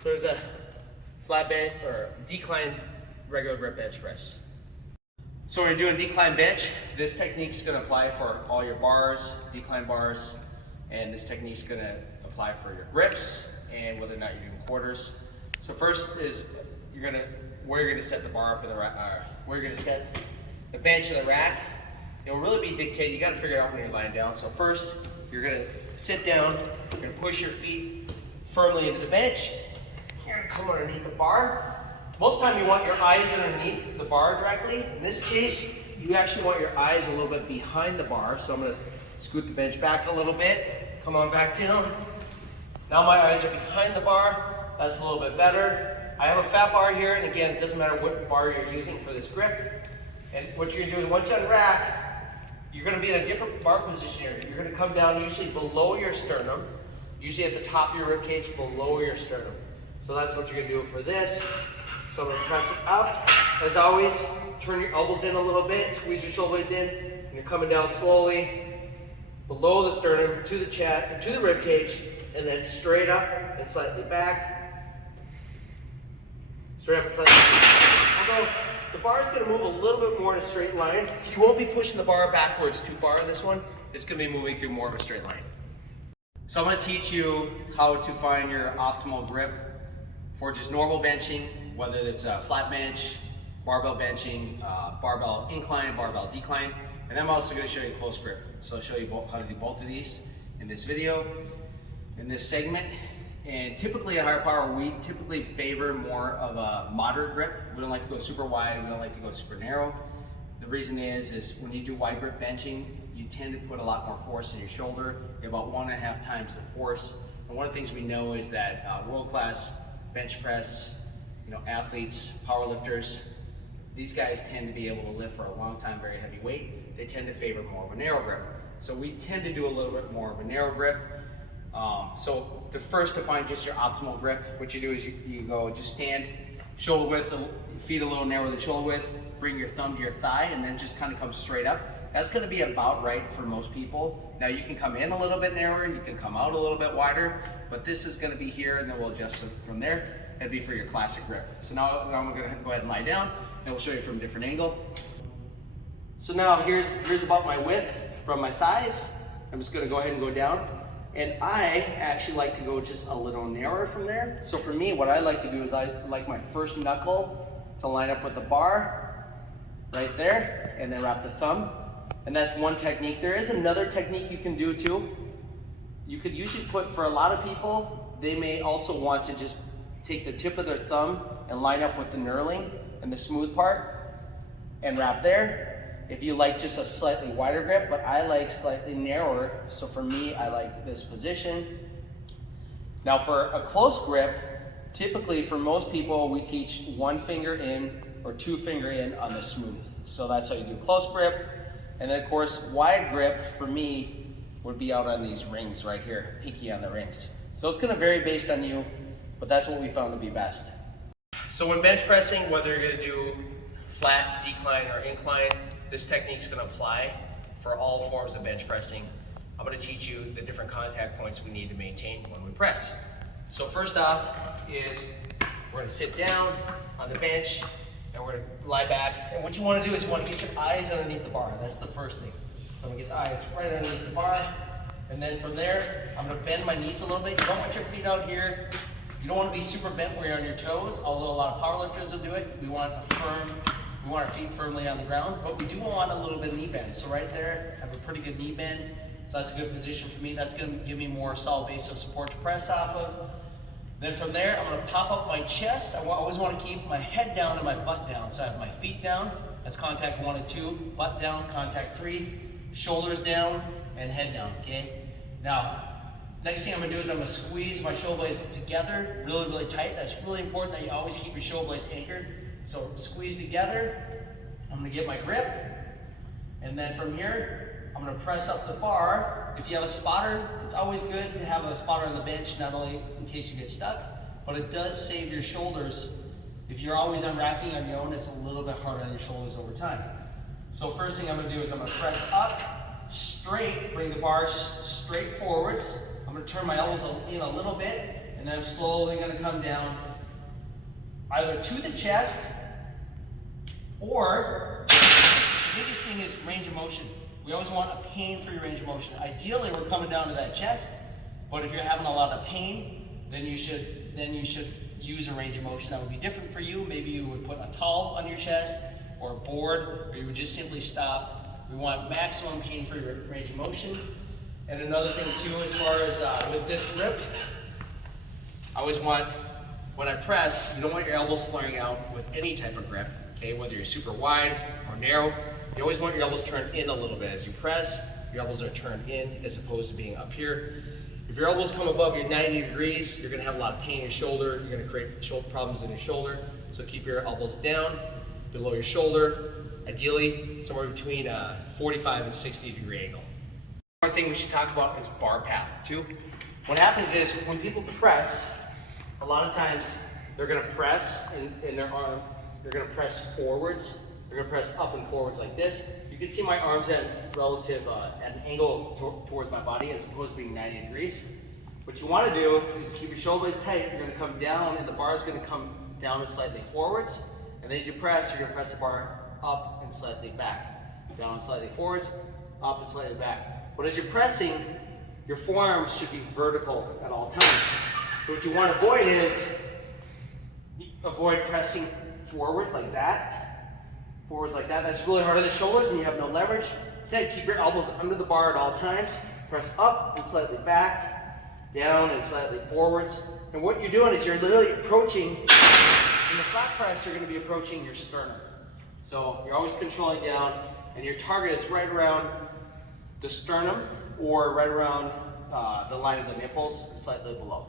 So there's a flat bench or decline regular grip bench press. So when you're doing decline bench, this technique's gonna apply for all your bars, decline bars, and this technique's gonna apply for your grips and whether or not you're doing quarters. So first is where you're gonna set the bar up in the where you're gonna set the bench in the rack. It'll really be dictated. You got to figure it out when you're lying down. So first, you're gonna sit down. You're gonna push your feet firmly into the bench. You're gonna come underneath the bar. Most of the time, you want your eyes underneath the bar directly. In this case, you actually want your eyes a little bit behind the bar. So I'm gonna scoot the bench back a little bit. Come on back down. Now my eyes are behind the bar. That's a little bit better. I have a fat bar here, and again, it doesn't matter what bar you're using for this grip. And what you're gonna do is once you unrack, you're gonna be in a different bar position here. You're gonna come down usually below your sternum, usually at the top of your rib cage, below your sternum. So that's what you're gonna do for this. So I'm gonna press it up. As always, turn your elbows in a little bit, squeeze your shoulder blades in, and you're coming down slowly below the sternum to the chest, to the rib cage, and then straight up and slightly back. Straight up and slightly back. Although the bar is going to move a little bit more in a straight line. You won't be pushing the bar backwards too far on this one. It's going to be moving through more of a straight line. So I'm going to teach you how to find your optimal grip for just normal benching, whether it's a flat bench, barbell benching, barbell incline, barbell decline, and I'm also going to show you close grip. So I'll show you how to do both of these in this video, in this segment. And typically at Higher Power, we typically favor more of a moderate grip. We don't like to go super wide, we don't like to go super narrow. The reason is when you do wide grip benching, you tend to put a lot more force in your shoulder, about 1.5 times the force. And one of the things we know is that world-class bench press, athletes, power lifters, these guys tend to be able to lift for a long time, very heavy weight. They tend to favor more of a narrow grip. So we tend to do a little bit more of a narrow grip. So to find just your optimal grip, what you do is you go just stand shoulder width, feet a little narrower than shoulder width, bring your thumb to your thigh, and then just kind of come straight up. That's going to be about right for most people. Now you can come in a little bit narrower, you can come out a little bit wider, but this is going to be here, and then we'll adjust it from there. It'll be for your classic grip. So now I'm going to go ahead and lie down, and we'll show you from a different angle. So now here's about my width from my thighs. I'm just going to go ahead and go down. And I actually like to go just a little narrower from there. So for me, what I like to do is I like my first knuckle to line up with the bar right there, and then wrap the thumb. And that's one technique. There is another technique you can do too. You could usually put, for a lot of people, they may also want to just take the tip of their thumb and line up with the knurling and the smooth part and wrap there. If you like just a slightly wider grip, but I like slightly narrower. So for me, I like this position. Now for a close grip, typically for most people, we teach 1 finger in or 2 finger in on the smooth. So that's how you do close grip. And then of course, wide grip for me would be out on these rings right here, pinky on the rings. So it's gonna vary based on you, but that's what we found to be best. So when bench pressing, whether you're gonna do flat, decline, or incline, this technique is going to apply for all forms of bench pressing. I'm going to teach you the different contact points we need to maintain when we press. So first off is we're going to sit down on the bench and we're going to lie back. And what you want to do is you want to get your eyes underneath the bar. That's the first thing. So I'm going to get the eyes right underneath the bar. And then from there, I'm going to bend my knees a little bit. You don't want your feet out here. You don't want to be super bent where you're on your toes, although a lot of powerlifters will do it. We want our feet firmly on the ground, but we do want a little bit of knee bend. So right there, I have a pretty good knee bend. So that's a good position for me. That's gonna give me more solid base of support to press off of. Then from there, I'm gonna pop up my chest. I always wanna keep my head down and my butt down. So I have my feet down, that's contact 1 and 2, butt down, contact 3, shoulders down, and head down, okay? Now, next thing I'm gonna do is I'm gonna squeeze my shoulder blades together, really, really tight. That's really important that you always keep your shoulder blades anchored. So squeeze together, I'm gonna get my grip, and then from here, I'm gonna press up the bar. If you have a spotter, it's always good to have a spotter on the bench, not only in case you get stuck, but it does save your shoulders. If you're always unracking on your own, it's a little bit harder on your shoulders over time. So first thing I'm gonna do is I'm gonna press up, straight, bring the bars straight forwards. I'm gonna turn my elbows in a little bit, and then I'm slowly going to come down either to the chest, or the biggest thing is range of motion. We always want a pain-free range of motion. Ideally, we're coming down to that chest, but if you're having a lot of pain, then you should use a range of motion that would be different for you. Maybe you would put a towel on your chest or a board, or you would just simply stop. We want maximum pain-free range of motion. And another thing too, as far as with this grip, I always want, when I press, you don't want your elbows flaring out with any type of grip, okay? Whether you're super wide or narrow, you always want your elbows turned in a little bit. As you press, your elbows are turned in as opposed to being up here. If your elbows come above your 90 degrees, you're gonna have a lot of pain in your shoulder. You're gonna create shoulder problems in your shoulder. So keep your elbows down, below your shoulder, ideally somewhere between a 45 and 60 degree angle. One thing we should talk about is bar path too. What happens is when people press, a lot of times they're gonna press in their arm, they're gonna press forwards, they're gonna press up and forwards like this. You can see my arms at an angle towards my body as opposed to being 90 degrees. What you wanna do is keep your shoulder blades tight. You're gonna come down and the bar is gonna come down and slightly forwards. And then as you press, you're gonna press the bar up and slightly back. Down and slightly forwards, up and slightly back. But as you're pressing, your forearms should be vertical at all times. So what you want to avoid is, avoid pressing forwards like that. Forwards like that. That's really hard on the shoulders and you have no leverage. Instead, keep your elbows under the bar at all times. Press up and slightly back, down and slightly forwards. And what you're doing is you're literally approaching, in the flat press, you're going to be approaching your sternum. So you're always controlling down and your target is right around the sternum or right around the line of the nipples, slightly below.